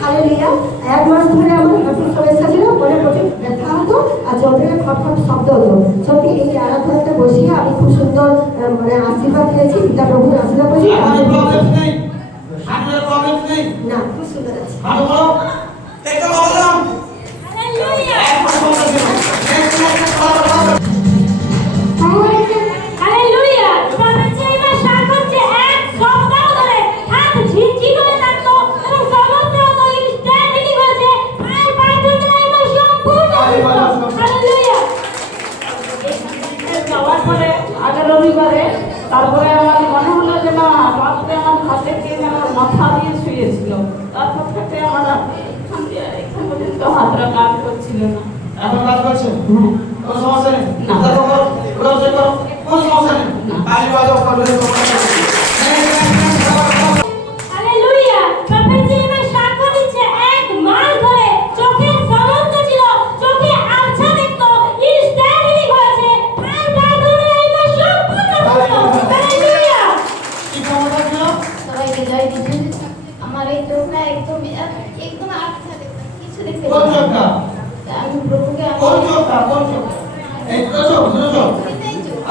Hallelujah. 1 মাস ধরে আমার হাঁটুর সমস্যা ছিল, মনে প্রচুর ব্যথা হতো আর যন্ত্রের খটখট শব্দ হতো। সত্যি এই আরাধনাতে বসিয়ে আমি খুব সুন্দর মানে আশীর্বাদ পেয়েছি, পিতা প্রভুর আশীর্বাদ পেয়েছি। না, খুব সুন্দর আছে। তারপরে আমার মনে হলো যে না রাত্রে আমার হাতে কে যেন মাথা দিয়ে শুয়েছিল, তারপর থেকে আমার এখান পর্যন্ত হাতটা কাজ করছিল না। এখন কাজ করছে? কোনো সমস্যা নেই? না। কোনো সমস্যা নেই? কাজ বাজাও করবে। আমার এই চোখটা একদম একদম আচ্ছা কিছু দেখতে কোন চোখটা? আমি প্রভুকে কোন চোখটা? কোন চোখ? এই তো চোখ, দুটো চোখ।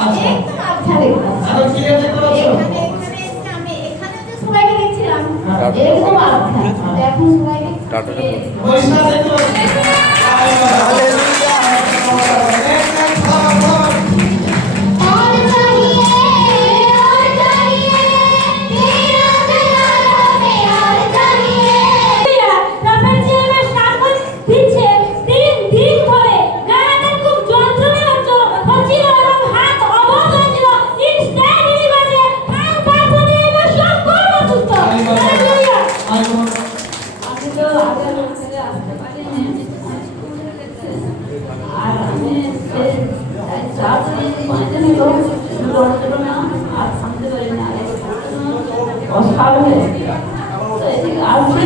আচ্ছা। একদম আচ্ছা দেখতে। এখন কি দেখতে পাচ্ছ? এখানে আমি এখানে যে সবাইকে দেখছিলাম একদম আচ্ছা। এখন সবাইকে পরিষ্কার দেখতে পাচ্ছ? হালেলুয়া।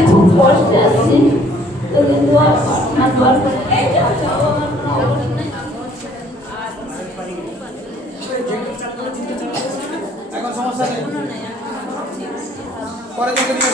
খুব কষ্টে আছি, তো কিন্তু এখন সমস্যা নেই। পরে দেখে নিও।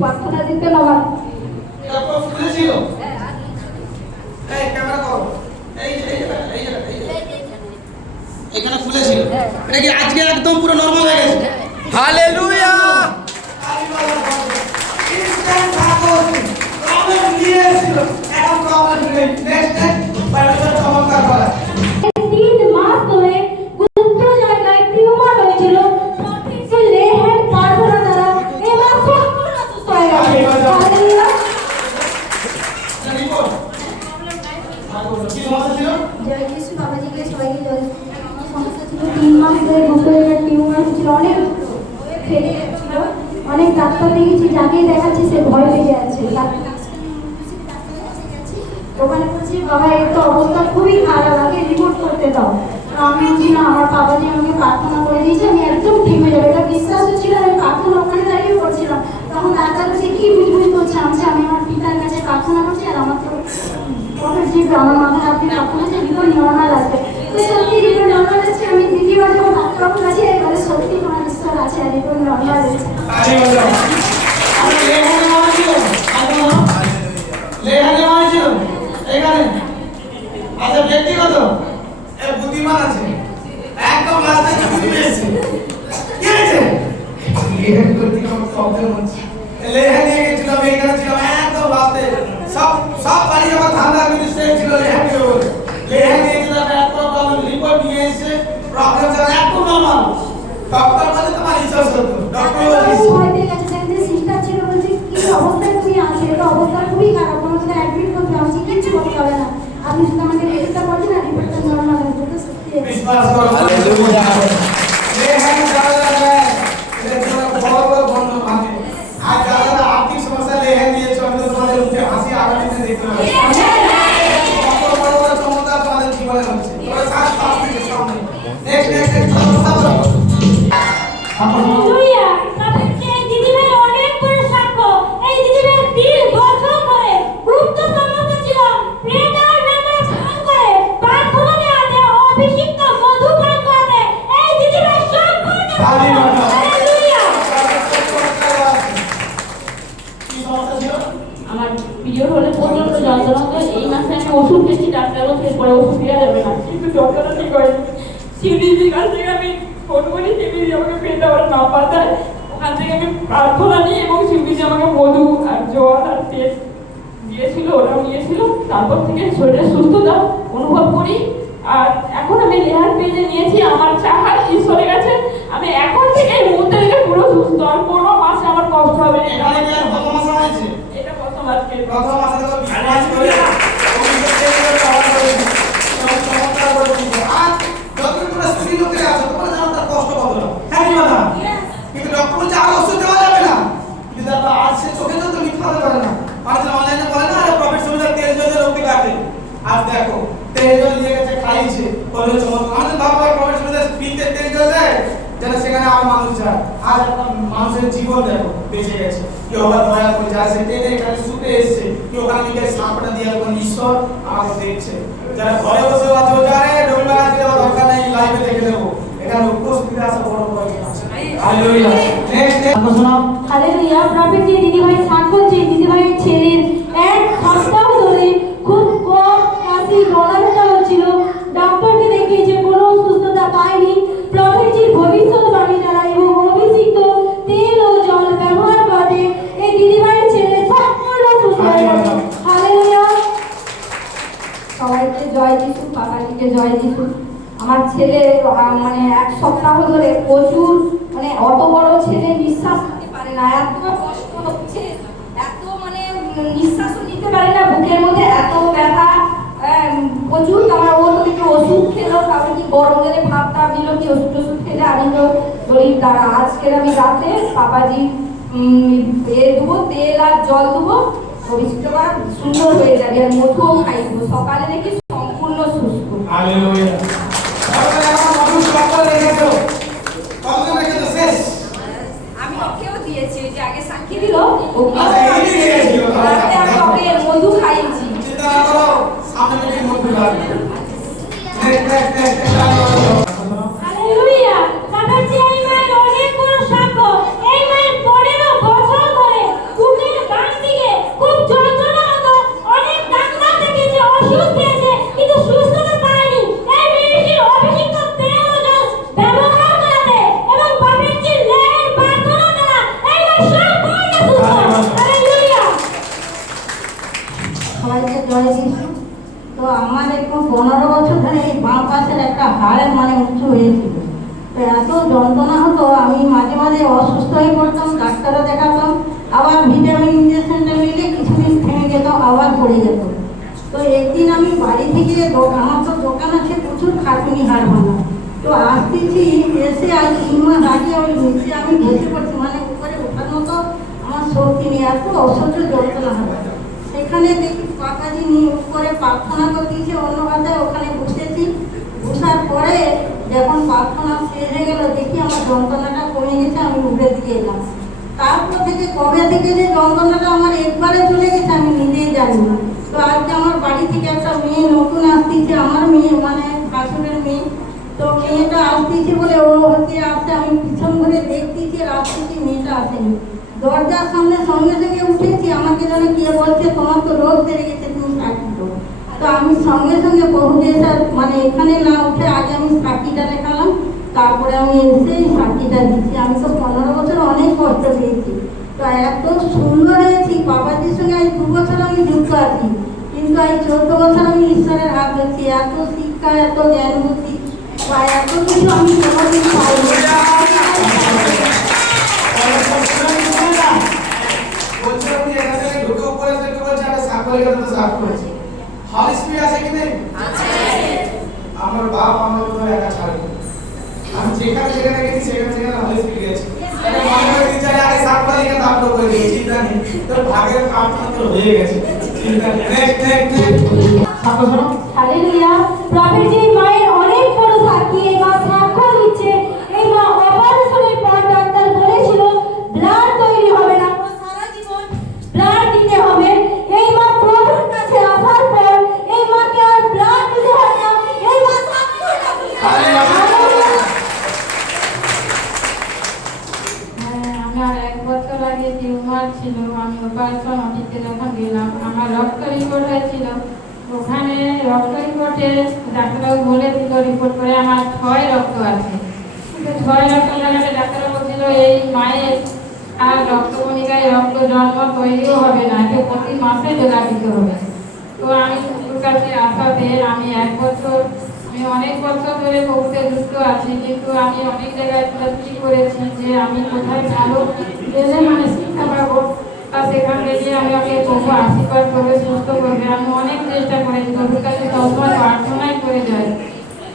প্রার্থনা দিতে নামা তারপর ফুলেছিল। এই ক্যামেরা করো। এই এখানে ফুলেছিল। এটা কি আজকে একদম পুরো নরমাল হয়ে গেছে? হালেলুয়া। Instant support. প্রবলেম দিয়েছিল। এখন প্রবলেম নেই। নেক্সট বাইরে চমৎকার করা। 3 মাস ধরে গুপ্ত জায়গায় টিউমার হয়েছিল, সে লেহের প্রার্থনা দ্বারা এবার সম্পূর্ণ সুস্থ হয়ে গেছে। হালেলুয়া। কি সমস্যা ছিল? জয় যিশু বাবাজিকে সবাইকে জয়। আমার সমস্যা ছিল 3 মাস ধরে গুপ্ত জায়গায় টিউমার হয়েছিল, অনেক ফেলে ছিল, অনেক ডাক্তার দেখেছি, যাকে দেখাচ্ছি সে ভয় পেয়ে যাচ্ছে। ওখানে বলছি বাবা এর তো অবস্থা খুবই খারাপ, আগে রিপোর্ট করতে দাও। আমি বলছি না, আমার বাবাজি আমাকে প্রার্থনা করে দিয়েছে, আমি একদম ঠিক হয়ে যাবে। এটা বিশ্বাস হচ্ছিল, আমি প্রার্থনা ওখানে দাঁড়িয়ে করছিলাম। তখন ডাক্তার বলছে কি বুঝবুঝ করছে, আমি আমার পিতার কাছে প্রার্থনা করছি আর আমার তো আমার মাথায় আপনি প্রার্থনা যে রিপোর্ট নর্মাল আসবে। তো সত্যি রিপোর্ট নর্মাল আসছে। আমি দ্বিতীয়বার যখন ডাক্তারবাবুর কাছে এবারে সত্যি তোমার ঈশ্বর আছে, রিপোর্ট নর্মাল এসেছে। আচ্ছা ব্যক্তিগত বুদ্ধিমান আছে, একদম লাস্টে বুদ্ধি পেয়েছে। কি হয়েছে? লেহেন করতে আমার প্রবলেম হচ্ছে। লেহেন নিয়ে গেছিলাম, এখানে ছিলাম একদম লাস্টে। সব বাড়ি আমার ধান্দা মিনিস্ট্রি ছিল লেহেন বলে। লেহেন নিয়ে গেছিলাম, এক প্রবলেম রিপোর্ট নিয়ে এসে প্রবলেম ছিল একদম নরমাল। ডক্টর বলে তোমার ঈশ্বর সত্য। ডক্টর বলে যতটা ঠিক হয়নি। শিবজির কাছ থেকে আমি ফোন করি, শিবজি আমাকে পেটে আমার নাম্বার দেয়, ওখান থেকে আমি প্রার্থনা নিই এবং শিবজি আমাকে মধু আর জল আর তেল দিয়েছিল, ওরাও নিয়েছিল। তারপর থেকে শরীরে সুস্থতা অনুভব করি। আর এখন আমি লেহার পেজে নিয়েছি। আমার চাহার ঈশ্বরের কাছে আমি এখন থেকে এই মুহূর্তে থেকে পুরো সুস্থ, আর কোনো মাসে আমার কষ্ট হবে না। এখানে কি আর কত মাস হয়েছে? এটা প্রথম আজকে প্রথম মাসে তো বিশ্বাস করে চমৎকার করে দিয়েছে। আর যতক্ষণ তোমরা স্ত্রী লোকের আছো তোমরা জানো তার কষ্ট কতটা। হ্যাঁ কি মাথা? কিন্তু ডক্টর বলছে আর ওষুধ দেওয়া যাবে না। কিন্তু তারপর আজ সে চোখে তো মিথ্যা হতে পারে না। মানুষ অনলাইনে বলে না, আরে প্রফেট সুবিধা তেল জলে রোগী কাটে। আজ দেখো তেল জল নিয়ে গেছে, খাইছে, বলে চমৎকার। আমাদের ভাববার প্রফেট সুবিধা ফ্রিতে তেল জল দেয় যেন সেখানে আর মানুষ যায়। আজ একটা মানুষের জীবন দেখো বেঁচে গেছে। কেউ আবার দয়া করে যায়, সে টেনে এখানে শুতে এসছে, কেউ ওখানে নিজের সাপটা দিয়ে এখন ঈশ্বর আমাকে দেখছে। যারা ঘরে বসে আছে জানে রবিবার আজকে যাওয়া দরকার নেই, লাইভে দেখে নেবো। এখানে উপস্থিত আসা বড় প্রয়োজন আছে। হালেলুয়া। নেক্সট শোনাও। হালেলুয়া। প্রফেট যে দিদিভাই সাক্ষ্য, যে দিদিভাইয়ের ছেলের এক সপ্তাহ ধরে খুব কম কাশি গলা ব্যথা হচ্ছিল, ডক্টরকে দেখিয়েছে, কোনো সুস্থতা পায়নি। প্রফেটজির ভবিষ্যৎবাণী দ্বারা এবং অভিষিক্ত তেল ও জল ব্যবহার করে এই দিদিভাইয়ের ছেলে সম্পূর্ণ সুস্থ হয়ে গেছে। হালেলুয়া। সবাইকে জয় যিশু, বাবাজিকে জয় যিশু। আমার ছেলে মানে এক সপ্তাহ ধরে প্রচুর মানে অত বড় ছেলে নিঃশ্বাস নিতে পারে না, এত কষ্ট হচ্ছে, এত মানে নিঃশ্বাসও নিতে পারে না, বুকের মধ্যে এত ব্যথা প্রচুর। আমার ও তো একটু ওষুধ খেলো, তারপরে কি গরম জলে ভাত টাপ দিল, কি ওষুধ টষুধ খেলে আমি তো বলি দাঁড়া আজকের আমি রাতে বাবাজি দেবো, তেল আর জল দেবো, অভিষিক্ত করা সুন্দর হয়ে যাবে, আর মধুও খাই দেবো। সকালে দেখি সম্পূর্ণ সুস্থ। হালেলুয়া। তাহলে আমার মানুষ কত রেখেছো? কতজন রেখেছো শেষ? আমি ওকেও দিয়েছি, ওই যে আগে সাক্ষী দিল ওকে আচ্ছা, এই দিয়েছিল। রাতে আমি ওকে মধু খাইয়েছি। চিন্তা না করো, সামনে থেকে মধু লাগবে। Next hallelujah. বাবাজি এই মায়ের অনেক বড় সাক্ষ্য। এই মায়ের 15 বছর ধরে বুকের ডান দিকে খুব যন্ত্রণা হতো, অনেক ডাক্তার দেখিয়েছে, ওষুধ খেয়েছে, কিন্তু সুস্থতা পায়নি। এই মেয়েটির অভিষিক্ত তেল ও জল ব্যবহার করাতে এবং বাবাজির লেহের প্রার্থনা দ্বারা এই মায়ের সম্পূর্ণ সুস্থ। হালেলুয়া। সবাইকে জয় যিশু। তো আমার এখন 15 বছর ধরে এই বাঁ পাশের একটা হাড় মানে উঁচু হয়েছিল, তো এত যন্ত্রণা হতো, আমি মাঝে মাঝে অসুস্থ হয়ে পড়তাম, ডাক্তারও দেখাতাম, আবার ভিটামিন ইঞ্জেকশনটা নিলে কিছুদিন থেমে যেত, আবার পড়ে যেত। তো একদিন আমি বাড়ি থেকে আমার তো দোকান আছে, প্রচুর খাটুনি হাড় ভাঙা, তো আসতেছি, এসে আজ 3 মাস আগে ওই নিচে আমি বসে পড়ছি, মানে উপরে ওঠার মতো আমার শক্তি নেই, এত অসহ্য যন্ত্রণা হয়। সেখানে দেখি বাবাজি নিয়ে উপরে প্রার্থনা করতেছে, অন্য কথায় ওখানে বসেছি, বসার পরে যখন প্রার্থনা শেষ হয়ে গেল দেখি আমার যন্ত্রণাটা কমে গেছে, আমি উঠে দিয়ে এলাম। তারপর থেকে কবে থেকে যে যন্ত্রণাটা আমার একবারে চলে গেছে আমি নিজেই জানি না। তো আজকে আমার বাড়ি থেকে একটা মেয়ে নতুন আসতেছে, আমার মেয়ে মানে শাশুড়ের মেয়ে, তো মেয়েটা আসতেছে বলে ও হচ্ছে আসছে, আমি পিছন ঘুরে দেখতেছি আর আসতেছি, মেয়েটা আসেনি। দরজার সামনে সঙ্গে সঙ্গে উঠেছি, আমাকে যেন কে বলছে তোমার তো রোগ সেরে গেছে, তুমি সাক্ষী দাও। তো আমি সঙ্গে সঙ্গে পৌঁছে এসে মানে এখানে না উঠে আগে আমি সাক্ষীটা দেখালাম, তারপরে আমি এসে সাক্ষীটা দিচ্ছি। আমি তো 15 বছর অনেক কষ্ট পেয়েছি, তো এত সুন্দর হয়েছি। বাবাজির সঙ্গে আজ 2 বছর আমি যুক্ত আছি, কিন্তু আজ 14 বছর আমি ঈশ্বরের হাত ধরছি। এত শিক্ষা, এত জ্ঞান বুদ্ধি বা এত কিছু আমি কোনোদিন পাইনি। বলছে আমি এখান থেকে ঢুকে উপরে থেকে বলছে আমি সাক্ষর করতে সাক্ষর করেছি। হল স্পিড আছে কি নেই? আছে। আমার বাপ আমার তো একা ছাড়ে। আমি যেখানে যেখানে গেছি সেখানে হল স্পিড গেছি। আমি মনে করে দিচ্ছি আগে সাক্ষর লিখে তারপর করে দিই, চিন্তা নেই। তোর ভাগের কামটা তো হয়ে গেছে, চিন্তা নেই। নেক্সট সাক্ষর শোনো। হালেলুয়া। প্রফেটজি মায়ের অনেক বড় সাক্ষী। এই মা সাক্ষ্য দিচ্ছে, এই মা অপারেশনের পর ডাক্তার বলেছিল ব্লাড তৈরি হবে না, সারা জীবন ব্লাড দিতে হবে। এই মা প্রভুর কাছে আসার পর এই মাকে আর ব্লাড দিতে হয় না, এই মা সাক্ষ্য দিচ্ছে। আমার 1 বছর আগে টিউমার ছিল, আমি অপারেশন অফিসে যখন গেলাম আমার রক্ত রিপোর্ট হয়েছিল, ওখানে রক্ত রিপোর্টে ডাক্তারবাবু বলে দিল, রিপোর্ট করে আমার 6 রক্ত আছে। কিন্তু 6 রক্ত লাগালে ডাক্তারবাবু বলছিল এই মায়ের আর রক্তকণিকায় রক্ত জন্ম তৈরিও হবে না, একে প্রতি মাসে জোড়া দিতে হবে। তো আমি প্রভুর কাছে আসাতে আমি অনেক বছর ধরে প্রভুতে যুক্ত আছি, কিন্তু আমি অনেক জায়গায় চেষ্টা করেছি যে আমি কোথায় ভালো গেলে মানে শিক্ষা পাবো, তা সেখান থেকে আমি ওকে প্রভু আশীর্বাদ করবে, সুস্থ করবে। আমি অনেক চেষ্টা করেছি, প্রভুর কাছে সবসময় প্রার্থনাই করে যাই,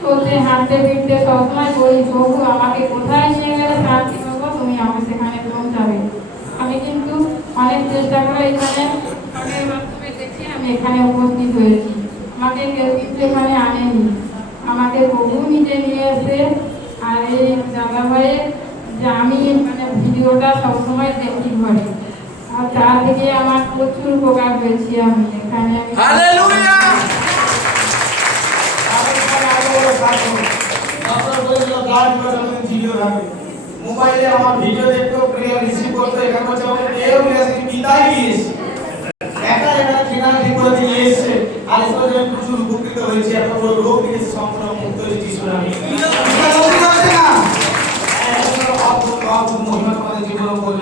চলতে হাঁটতে ফিরতে সবসময় বলি প্রভু আমাকে কোথায় নিয়ে গেলে শান্তি পাবো, তুমি আমাকে সেখানে পৌঁছাবে। আমি কিন্তু অনেক চেষ্টা করে এখানে অনেক মাধ্যমে দেখে আমি এখানে উপস্থিত হয়েছি। আমাকে কেউ কিন্তু এখানে আনেনি, আমাকে প্রভু নিজে নিয়ে এসে। আর এই দাদা ভাইয়ের যে আমি মানে ভিডিওটা সবসময় দেখি ঘরে, আর তার থেকে আমার প্রচুর উপকার হয়েছি। আমি এখানে হালেলুয়া। আরো বড় সাধু আপনারা বলেছিল ব্লাড প্রোডাকশন ভিডিও রাখবে, মোবাইলে আমার ভিডিও দেখতেও প্রিয় রিসিভ করতে এখানে বলছে আমাকে কেউ নিয়ে আসে পিতাই দিয়েছে, একা ঠিকানা ঠিক করে দিয়ে এসেছে। আর এসব আমি প্রচুর উপকৃত হয়েছি, এত বড় রোগ থেকে সম্পূর্ণ মুক্ত হয়েছি যিশুর নামে। এটা বলতে পারছে না? মহিমা তোমাদের জীবন করবে।